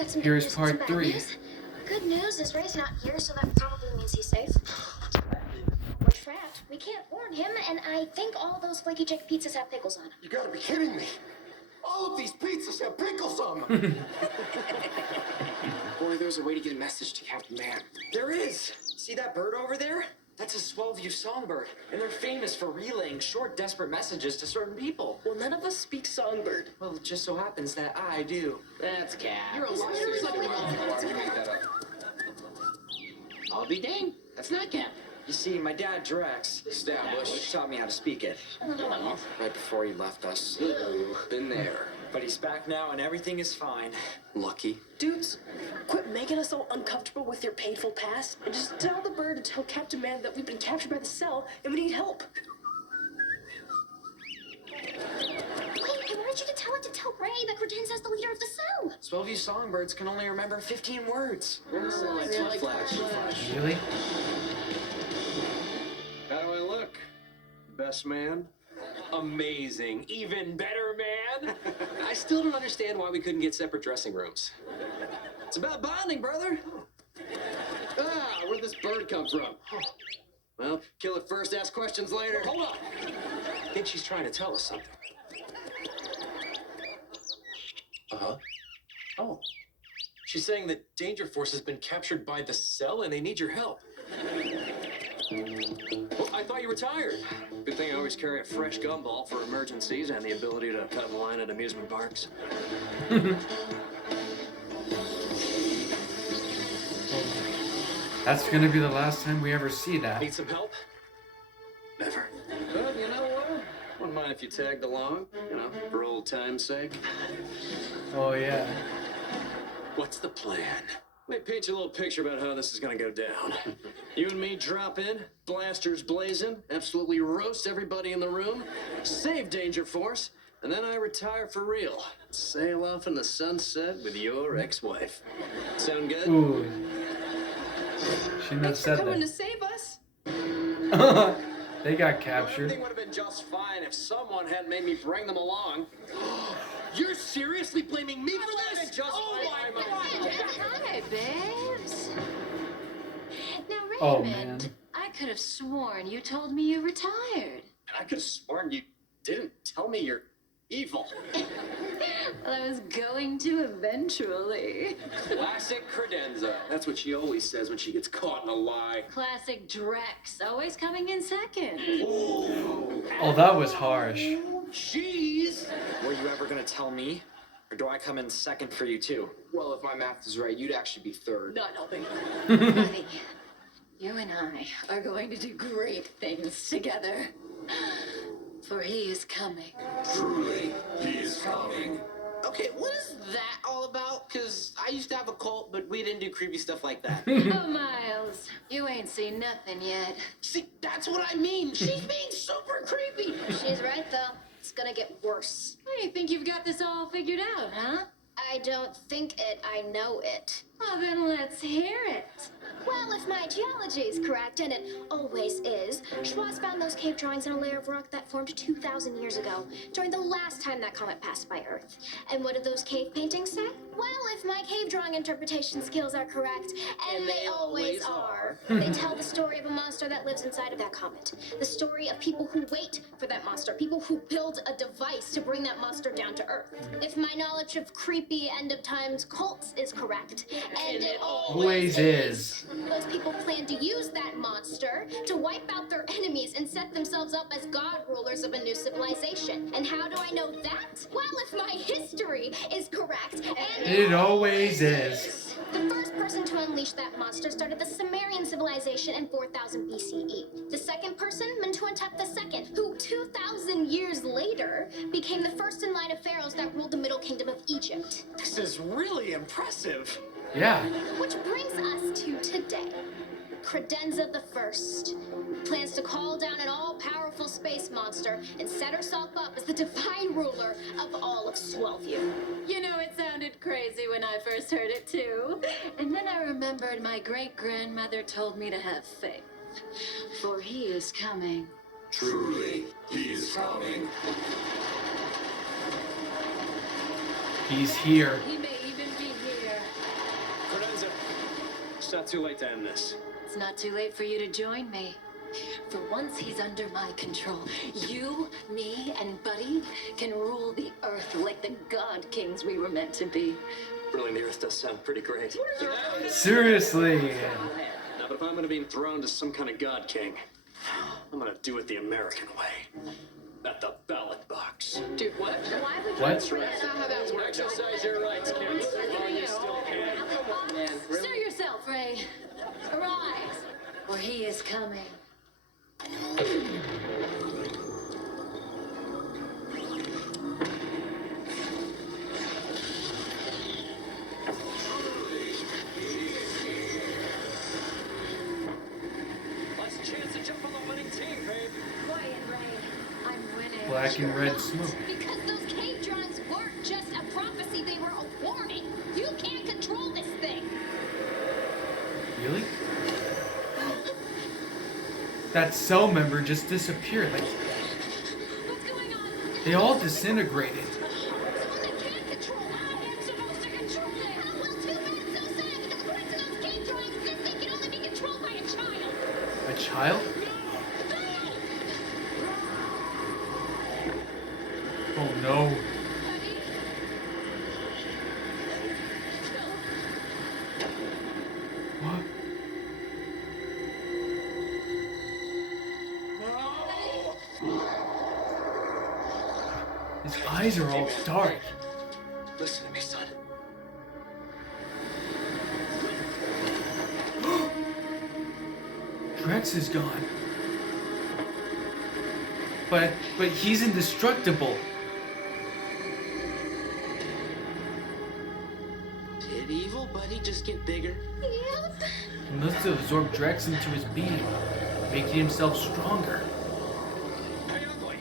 got some good Here's news and some part bad 3. news. Good news is Ray's not here, so that probably means he's safe. We're trapped. We can't warn him, and I think all those Flaky Jake pizzas have pickles on them. You gotta be kidding me. All of these pizzas have pickles on them. Boy, there's a way to get a message to Captain Man. There is. See that bird over there? That's a Swellview songbird, and they're famous for relaying short, desperate messages to certain people. Well, none of us speak songbird. Well, it just so happens that I do. That's Cap. You're a liar. Why would you make that up? I'll be dang. That's not Cap. You see, my dad, Drex, Established. taught me how to speak it. Right before he left us. Been there. But he's back now, and everything is fine. Lucky. Dudes, quit making us all uncomfortable with your painful past, and just tell the bird to tell Captain Man that we've been captured by the cell and we need help. Wait, I wanted you to tell it to tell Ray that Credenza's the leader of the cell. Swellview songbirds can only remember 15 words. Really? How do I look? Best man? Amazing. Even better, man. I still don't understand why we couldn't get separate dressing rooms. It's about bonding, brother. Ah, where'd this bird come from? Well, kill it first, ask questions later. Hold on. I think she's trying to tell us something. Uh-huh. Oh. She's saying that Danger Force has been captured by the cell and they need your help. Well, I thought you were retired. Good thing I always carry a fresh gumball for emergencies and the ability to cut in line at amusement parks. That's gonna be the last time we ever see that. Need some help? Never. But you know what? Wouldn't mind if you tagged along, for old time's sake. Oh yeah. What's the plan? Let me paint you a little picture about how this is gonna go down. You and me drop in, blasters blazing, absolutely roast everybody in the room, save Danger Force, and then I retire for real. Sail off in the sunset with your ex-wife. Sound good? Ooh. Shouldn't have Thanks for said coming that. to save us. They got captured. Everything would have been just fine if someone had made me bring them along. You're seriously blaming me for this? Hi, babes. Now, Oh, Raymond, man. I could have sworn you told me you retired. I could have sworn you didn't tell me you're evil. Well, I was going to eventually. Classic credenza. That's what she always says when she gets caught in a lie. Classic Drex, always coming in second. Oh, that was harsh. Jeez. Were you ever gonna tell me? Or do I come in second for you too? Well, if my math is right, you'd actually be third. Not helping. Buddy, you and I are going to do great things together. For he is coming. Truly, he is coming. Okay, what is that all about? Because I used to have a cult, but we didn't do creepy stuff like that. Oh, Miles, you ain't seen nothing yet. See, that's what I mean. She's being super creepy. She's right, though. It's gonna get worse. Oh, you think you've got this all figured out, huh? I don't think it, I know it. Well, then let's hear it. Well, if my geology is correct, and it always is, Schwartz found those cave drawings in a layer of rock that formed 2,000 years ago, during the last time that comet passed by Earth. And what did those cave paintings say? Well, if my cave drawing interpretation skills are correct, and they always are, they tell the story of a monster that lives inside of that comet. The story of people who wait for that monster, people who build a device to bring that monster down to Earth. If my knowledge of creepy end-of-times cults is correct, and it Always is. those people plan to use that monster to wipe out their enemies and set themselves up as god rulers of a new civilization. And how do I know that? Well, if my history is correct, and It always is. the first person to unleash that monster started the Sumerian civilization in 4000 BCE. The second person, Mentuhotep II, who 2,000 years later became the first in line of pharaohs that ruled the Middle Kingdom of Egypt. This is really impressive. Yeah. Which brings us to today. Credenza the First plans to call down an all-powerful space monster and set herself up as the divine ruler of all of Swellview. You know, it sounded crazy when I first heard it, too. And then I remembered my great-grandmother told me to have faith. For he is coming. Truly, he is coming. He's here. He may even be here. It's not too late to end this. It's not too late for you to join me. For once he's under my control, you, me, and Buddy can rule the Earth like the God Kings we were meant to be. Ruling the Earth does sound pretty great. Seriously. Now, but if I'm gonna be enthroned as some kind of God King, I'm gonna do it the American way. At the ballot box. Dude, what? Why would you What? do that? That's not how that works. Exercise your rights, kids. While you still can. Come on, man. Stir yourself, Ray. Arise, for he is coming. Last chance to jump on the winning team, babe. Quiet, Ray. I'm winning. Black and red smoke. Because those cave drawings weren't just a prophecy, they were a warning. You can't control this thing. Really? That cell member just disappeared. Like, What's going on? they all disintegrated. Someone that can't control. I am supposed to control it. Oh, well, too bad, so sad. Because according to those cave drawings, this thing can only be controlled by a child. A child? Oh no. Buddy? What? His eyes are all dark. Listen to me, son. Drex is gone. But he's indestructible. Did evil Buddy just get bigger? Yep. He must have absorbed Drex into his being, making himself stronger. Hey, ugly.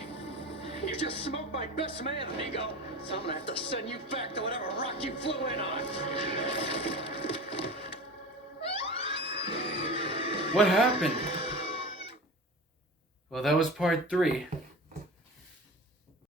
You just smoked my best man, amigo. So I'm gonna have to send you back to whatever rock you flew in on. What happened? Well, that was part 3.